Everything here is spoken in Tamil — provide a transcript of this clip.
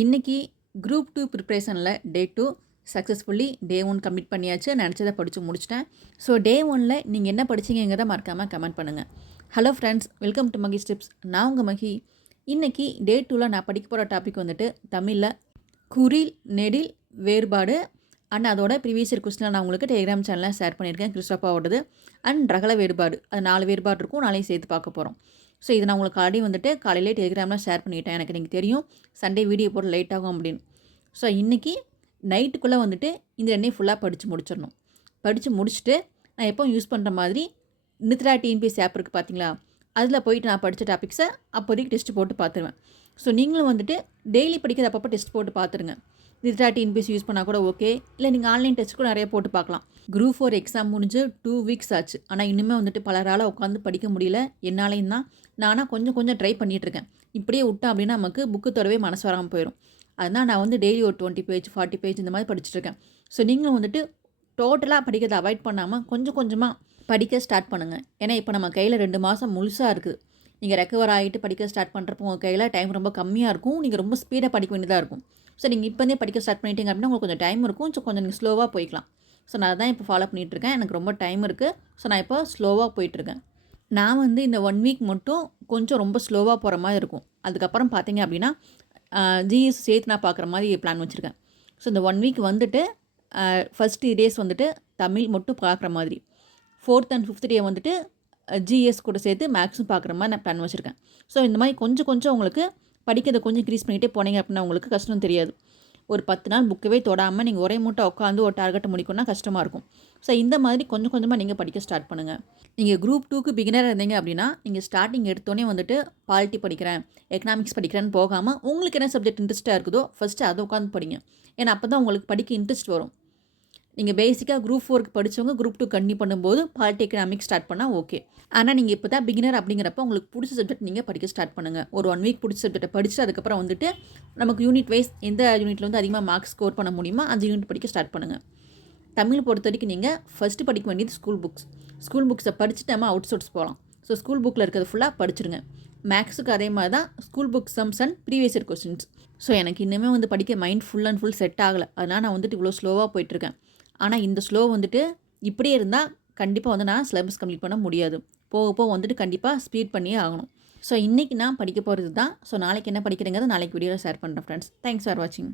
இன்றைக்கி குரூப் 2 ப்ரிப்ரேஷனில் டே 2 சக்ஸஸ்ஃபுல்லி டே 1 கம்ப்ளீட் பண்ணியாச்சு. நினச்சதை படித்து முடிச்சிட்டேன். ஸோ டே 1ல் நீங்கள் என்ன படிச்சிங்கிறத மறக்காமல் கமெண்ட் பண்ணுங்கள். Hello friends, welcome to Magi tips. நான் உங்கள் மகி. இன்றைக்கி டே 2ல் நான் படிக்க போகிற டாபிக் வந்துட்டு தமிழில் குறில் நெடில் வேறுபாடு அண்ட் அதோட ப்ரீவியஸ் இயர் கொஸ்டினில் நான் உங்களுக்கு டெலிகிராம் சேனலில் ஷேர் பண்ணியிருக்கேன். கிறிஸ்டோபாவோடது அண்ட் ரகல வேறுபாடு, அது 4 வேறுபாடு இருக்கும். 4 சேர்த்து பார்க்க போகிறோம். ஸோ இது நான் உங்களுக்கு ஆல்ரெடி வந்துட்டு காலையிலே டெலிகிராமில் ஷேர் பண்ணிட்டேன். எனக்கு நீங்கள் தெரியும் சண்டே வீடியோ போட்டு லேட் ஆகும் அப்படின்னு. ஸோ இன்றைக்கி நைட்டுக்குள்ளே வந்துட்டு இந்த ரெண்டையும் ஃபுல்லாக படித்து முடிச்சிடணும். படித்து முடிச்சுட்டு நான் எப்போ யூஸ் பண்ணுற மாதிரி நித்ரா டிஎன்பிஎஸ்சி ஆப் இருக்குது பார்த்தீங்களா, அதில் போயிட்டு நான் படித்த டாபிக்ஸை அப்போதைக்கு டெஸ்ட் போட்டு பார்த்துருவேன். ஸோ நீங்களும் வந்துட்டு டெய்லி படிக்கிறது அப்பப்போ டெஸ்ட் போட்டு பார்த்துருங்க. நித்ரா டிஎன்பிஎஸ்சி யூஸ் பண்ணால் கூட ஓகே, இல்லை நீங்கள் ஆன்லைன் டெஸ்ட் கூட நிறைய போட்டு பார்க்கலாம். குரூப் 4 எக்ஸாம் முடிஞ்சு 2 வீக்ஸ் ஆச்சு. ஆனால் இன்னுமே வந்துட்டு பலரால் உட்காந்து படிக்க முடியல. என்னாலையும் தான். நானாக கொஞ்சம் ட்ரை பண்ணிகிட்ருக்கேன். இப்படியே விட்டேன் அப்படின்னா நமக்கு புக்கு தொடவே மனசு வராமல் போயிடும். அதனால் நான் வந்து டெய்லி ஒரு 20 பேஜ் 40 பேஜ் இந்த மாதிரி படிச்சுட்ருக்கேன். ஸோ நீங்களும் வந்துட்டு டோட்டலாக படிக்கிறத அவாய்ட் பண்ணாமல் கொஞ்சமாக படிக்க ஸ்டார்ட் பண்ணுங்கள். ஏன்னா இப்போ நம்ம கையில் 2 மாதம் முழுசாக இருக்குது. நீங்கள் ரெக்கவர் ஆகிட்டு படிக்க ஸ்டார்ட் பண்ணுறப்போ உங்கள் கையில் டைம் ரொம்ப கம்மியாக இருக்கும். நீங்கள் ரொம்ப ஸ்பீடாக படிக்க வேண்டியதாக இருக்கும். ஸோ நீங்கள் இப்போதே படிக்க ஸ்டார்ட் பண்ணிட்டீங்க அப்படின்னா உங்களுக்கு கொஞ்சம் டைம் இருக்கும். ஸோ கொஞ்சம் நீங்கள் ஸ்லோவாக போய்க்கலாம். ஸோ நான் அதான் இப்போ ஃபாலோ பண்ணிகிட்ருக்கேன். எனக்கு ரொம்ப டைம் இருக்குது. ஸோ நான் இப்போ ஸ்லோவாக போயிட்டுருக்கேன். நான் வந்து இந்த 1 வீக் மட்டும் கொஞ்சம் ரொம்ப ஸ்லோவாக போகிற மாதிரி இருக்கும். அதுக்கப்புறம் பார்த்தீங்க அப்படின்னா ஜிஎஸ் சேர்த்து நான் பார்க்குற மாதிரி பிளான் வச்சுருக்கேன். ஸோ இந்த 1 வீக் வந்துட்டு ஃபஸ்ட் 3 டேஸ் வந்துட்டு தமிழ் மட்டும் பார்க்குற மாதிரி, 4th and 5th டே வந்துட்டு ஜிஎஸ் கூட சேர்த்து மேக்ஸும் பார்க்குற மாதிரி நான் பிளான் வச்சுருக்கேன். ஸோ இந்த மாதிரி கொஞ்சம் உங்களுக்கு படிக்கிறத கொஞ்சம் இன்க்ரீஸ் பண்ணிகிட்டே போனீங்க அப்படின்னா உங்களுக்கு கஷ்டம் தெரியாது. ஒரு 10 நாள் புக்கவே தொடாமல் நீங்கள் ஒரே மூட்டை உட்காந்து ஒரு டார்கெட்டை முடிக்கணும்னா கஷ்டமாக இருக்கும். ஸோ இந்த மாதிரி கொஞ்சமாக நீங்கள் படிக்க ஸ்டார்ட் பண்ணுங்கள். நீங்கள் குரூப் 2க்கு பிகினராக இருந்தீங்க அப்படின்னா நீங்கள் ஸ்டார்டிங் எடுத்தோடனே வந்துட்டு பாலிட்டி படிக்கிறேன், எக்கனாமிக்ஸ் படிக்கிறேன்னு போகாமல் உங்களுக்கு என்ன சப்ஜெக்ட் இன்ட்ரெஸ்ட்டாக இருக்குதோ ஃபஸ்ட்டு அதை உட்காந்து படிங்க. ஏன்னா அப்போ தான் உங்களுக்கு படிக்க இன்ட்ரெஸ்ட் வரும். நீங்கள் பேசிக்காக குரூப் 4க்கு படித்தவங்க குரூப் 2 கண்டினியூ பண்ணும்போது பாலிட்டி எக்கனாமிக்ஸ் ஸ்டார்ட் பண்ணால் ஓகே. ஆனால் நீங்கள் இப்போ தான் பிகினர் அப்படிங்கிறப்ப உங்களுக்கு பிடிச்ச சப்ஜெக்ட் நீங்கள் படிக்க ஸ்டார்ட் பண்ணுங்கள். ஒரு 1 வீக் பிடிச்ச சப்ஜெக்ட்டை படிச்சுட்டு அதுக்கப்புறம் வந்துட்டு நமக்கு யூனிட் வைஸ் எந்த யூனிட்டில் வந்து அதிகமாக மார்க்ஸ் ஸ்கோர் பண்ண முடியுமோ அந்த யூனிட் படிக்க ஸ்டார்ட் பண்ணுங்கள். தமிழ் பொறுத்த வரைக்கும் நீங்கள் ஃபஸ்ட்டு படிக்க வேண்டியது ஸ்கூல் புக்ஸை படிச்சுட்டு நம்ம அவுட் சோர்ஸ் போகலாம். ஸோ ஸ்கூல் புக்கில் இருக்கிறது ஃபுல்லாக படிச்சுடுங்க. மேக்ஸுக்கு அதே மாதிரி தான் school book sums and previous year questions. So எனக்கு இன்னுமே வந்து படிக்க mind full and full set ஆகலை. அதனால் நான் வந்துட்டு இவ்வளோ ஸ்லோவாக போயிட்டுருக்கேன். ஆனால் இந்த ஸ்லோ வந்துட்டு இப்படியே இருந்தால் கண்டிப்பாக வந்து நான் சிலபஸ் கம்ப்ளீட் பண்ண முடியாது. போக வந்துட்டு கண்டிப்பாக ஸ்பீட் பண்ணியே ஆகணும். ஸோ இன்றைக்கி நான் படிக்க போகிறது தான். ஸோ நாளைக்கு என்ன படிக்கிறேங்கிறத நாளைக்கு வீடியோவில் ஷேர் பண்ணுறேன் ஃப்ரெண்ட்ஸ். தேங்க்ஸ் ஃபார் வாட்சிங்.